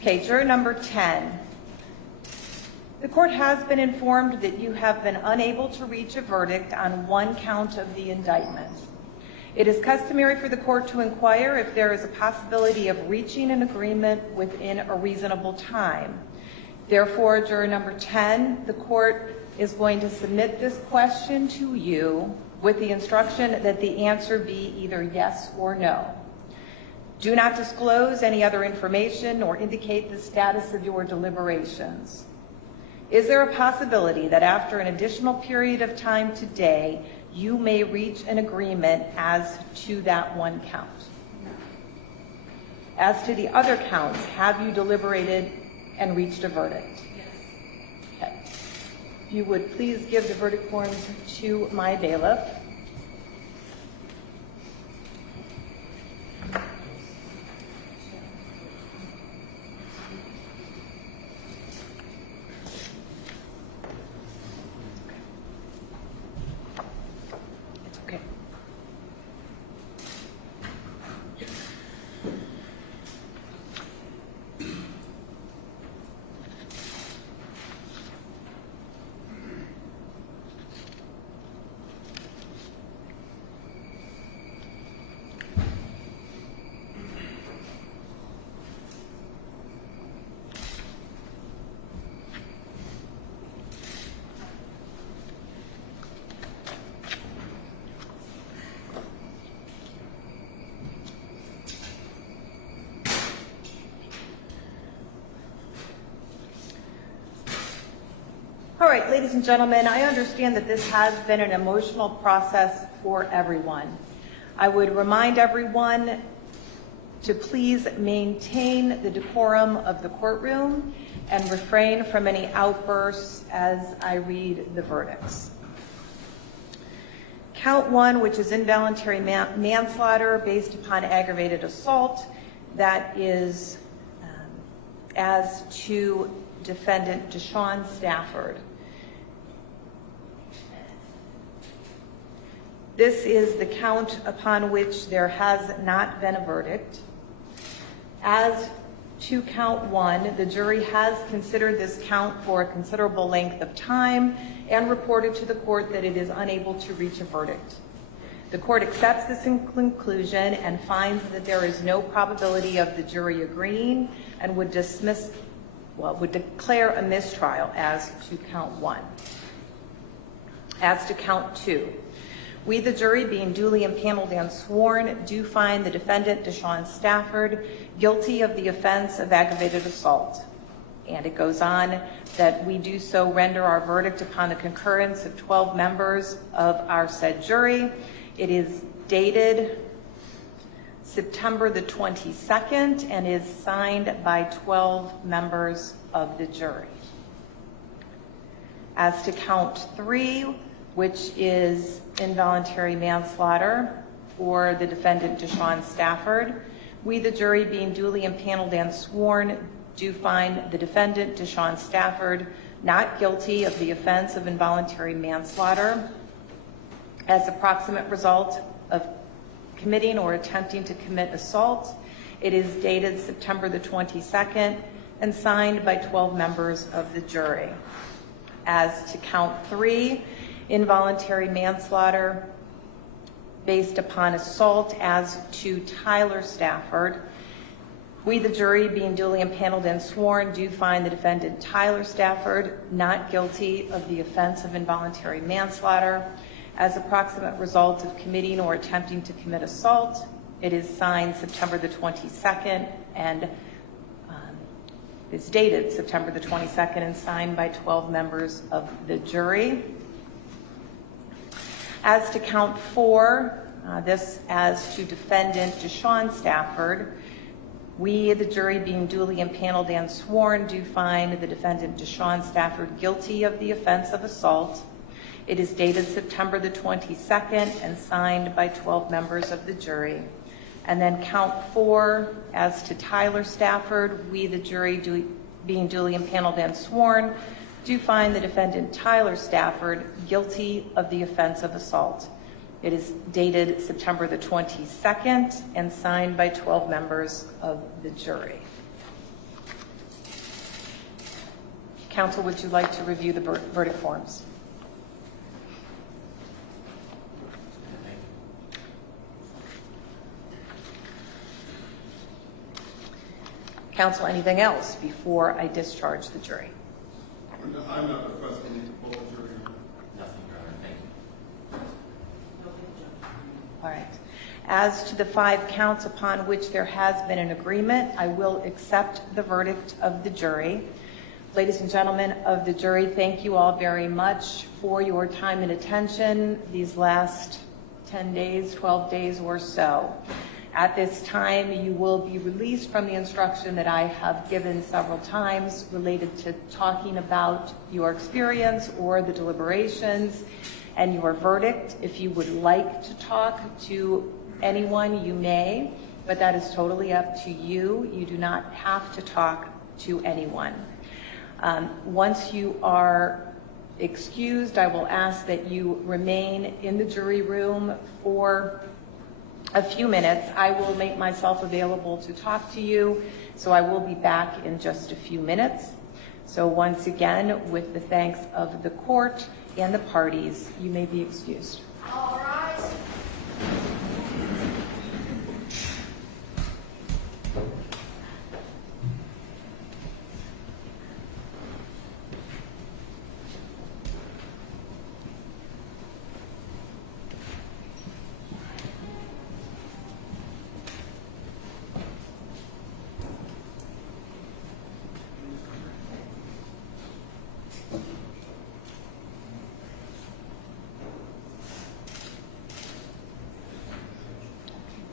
Okay, juror number 10. The court has been informed that you have been unable to reach a verdict on one count of the indictment. It is customary for the court to inquire if there is a possibility of reaching an agreement within a reasonable time. Therefore, juror number 10, the court is going to submit this question to you with the instruction that the answer be either yes or no. Do not disclose any other information or indicate the status of your deliberations. Is there a possibility that after an additional period of time today, you may reach an agreement as to that one count? As to the other counts, have you deliberated and reached a verdict? Yes. Okay. If you would please give the verdict forms to my bailiff. All right, ladies and gentlemen, I understand that this has been an emotional process for everyone. I would remind everyone to please maintain the decorum of the courtroom and refrain from any outbursts as I read the verdicts. Count 1, which is involuntary manslaughter based upon aggravated assault, that is as to defendant Deshaun Stafford. This is the count upon which there has not been a verdict. As to count 1, the jury has considered this count for a considerable length of time and reported to the court that it is unable to reach a verdict. The court accepts this in conclusion and finds that there is no probability of the jury agreeing and would declare a mistrial as to count 1. As to count 2, we, the jury, being duly impaneled and sworn, do find the defendant, Deshaun Stafford, guilty of the offense of aggravated assault. And it goes on that we do so render our verdict upon the concurrence of 12 members of our said jury. It is dated September the 22nd and is signed by 12 members of the jury. As to count 3, which is involuntary manslaughter for the defendant Deshaun Stafford, we, the jury, being duly impaneled and sworn, do find the defendant Deshaun Stafford not guilty of the offense of involuntary manslaughter as a proximate result of committing or attempting to commit assault. It is dated September the 22nd and signed by 12 members of the jury. As to count 3, involuntary manslaughter based upon assault as to Tyler Stafford, we, the jury, being duly impaneled and sworn, do find the defendant Tyler Stafford not guilty of the offense of involuntary manslaughter as a proximate result of committing or attempting to commit assault. It is signed September the 22nd and is dated September the 22nd and signed by 12 members of the jury. As to count 4, this as to defendant Deshaun Stafford, we, the jury, being duly impaneled and sworn, do find the defendant Deshaun Stafford guilty of the offense of assault. It is dated September the 22nd and signed by 12 members of the jury. And then count 4, as to Tyler Stafford, we, the jury, being duly impaneled and sworn, do find the defendant Tyler Stafford guilty of the offense of assault. It is dated September the 22nd and signed by 12 members of the jury. Counsel, would you like to review the verdict forms? Counsel, anything else before I discharge the jury? I'm not requesting to pull the jury. Nothing, Your Honor. Thank you. All right. As to the 5 counts upon which there has been an agreement, I will accept the verdict of the jury. Ladies and gentlemen of the jury, thank you all very much for your time and attention these last 10 days, 12 days or so. At this time, you will be released from the instruction that I have given several times related to talking about your experience or the deliberations and your verdict. If you would like to talk to anyone, you may, but that is totally up to you. You do not have to talk to anyone. Once you are excused, I will ask that you remain in the jury room for a few minutes. I will make myself available to talk to you, so I will be back in just a few minutes. So once again, with the thanks of the court and the parties, you may be excused. All rise.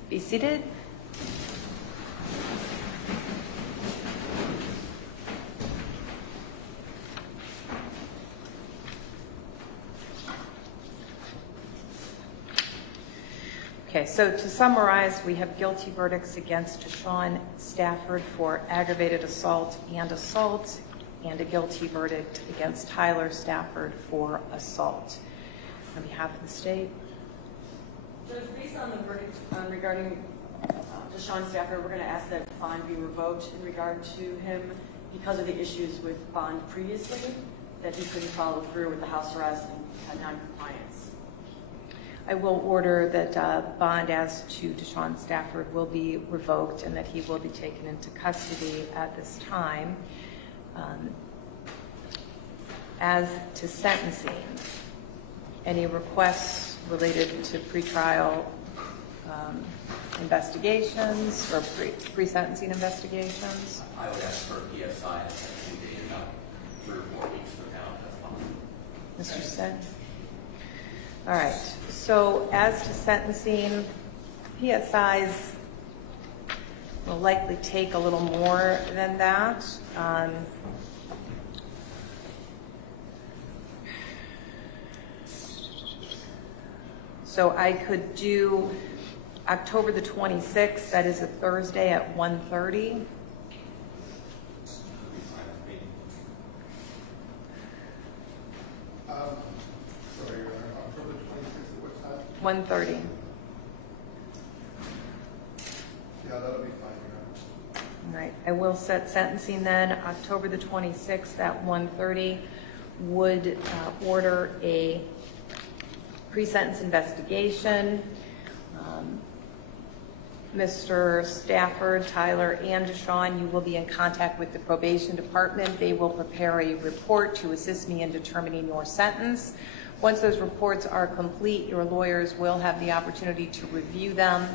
Be seated. Okay, so to summarize, we have guilty verdicts against Deshaun Stafford for aggravated assault, and a guilty verdict against Tyler Stafford for assault. On behalf of the state. Judge, based on the verdict regarding Deshaun Stafford, we're going to ask that bond be revoked in regard to him because of the issues with bond previously, that he couldn't follow through with the house arrest and had non-compliance. I will order that bond as to Deshaun Stafford will be revoked and that he will be taken into custody at this time. As to sentencing, any requests related to pretrial investigations or pre-sentencing investigations? I would ask for a PSI and sentencing date about 3 or 4 weeks from now, if that's possible. Mr. Stead? All right. So as to sentencing, PSIs will likely take a little more than that. So I could do October the 26th, that is a Thursday at 1:30. Sorry, Your Honor, October 26th at what time? 1:30. Yeah, that'll be fine, Your Honor. All right, I will set sentencing then, October the 26th at 1:30. Would order a pre-sentence investigation. Mr. Stafford, Tyler, and Deshaun, you will be in contact with the probation department. They will prepare a report to assist me in determining your sentence. Once those reports are complete, your lawyers will have the opportunity to review them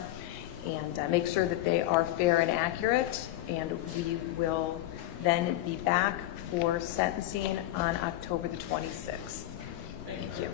and make sure that they are fair and accurate. And we will then be back for sentencing on October the 26th. Thank you.